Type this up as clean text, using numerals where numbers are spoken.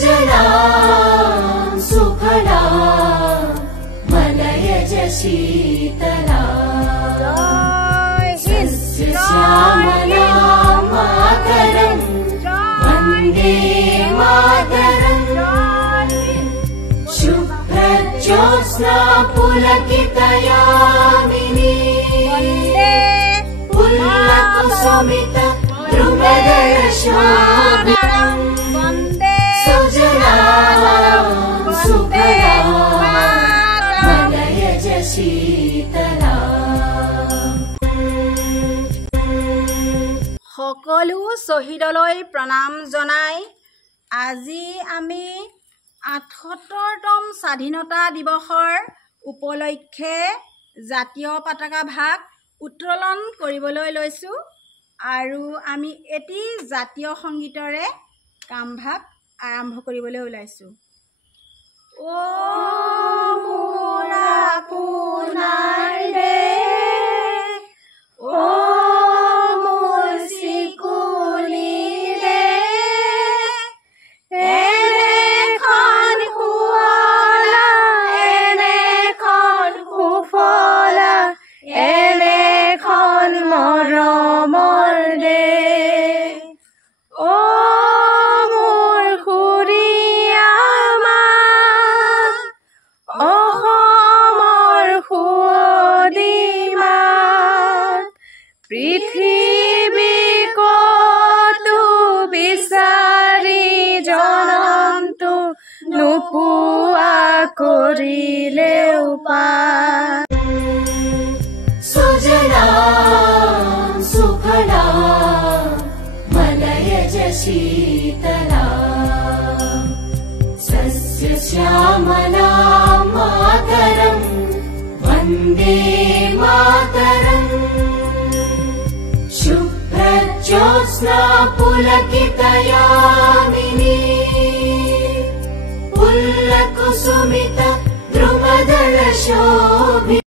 सुजलां सुफलां मलयज शीतलां सस्यश्यामलां मातरं वन्दे मातरं शुभ्रज्योत्स्ना पुलकितयामिनी पुल्लकुसुमित द्रुमदलशोभितं सुजलां सुफलां मलयज शीतलां। সকলো শ্বহীদলৈ প্ৰণাম জনাই আজি আমি ৭৮তম স্বাধীনতা দিৱসৰ উপলক্ষে জাতীয় পতাকা ভাগ উত্তোলন কৰিবলৈ লৈছোঁ আৰু আমি এটি জাতীয় সংগীতৰে কামভাগ আৰম্ভ কৰিবলৈ ওলাইছোঁ। ও মোৰ আপোনাৰ দেশ, ও মোৰ চিকুলি দেশ, এনেখন শুৱলা, এনেখন সুফলা, এনেখন মৰমৰ দেশ। ও মোৰ খুৰীয়া মা, অসমৰ সুৱদী মাত, পৃথিৱী কতো বিচাৰি জনমটো নোপোৱা কৰিলেও পায়। सुजलां सुफलां मलयज शीतलां सस्यश्यामलां मातरं वन्दे मातरं शुभ्रज्योत्स्ना पुलकितयामिनी पुल्लकुसुमित द्रुमदलशोभितं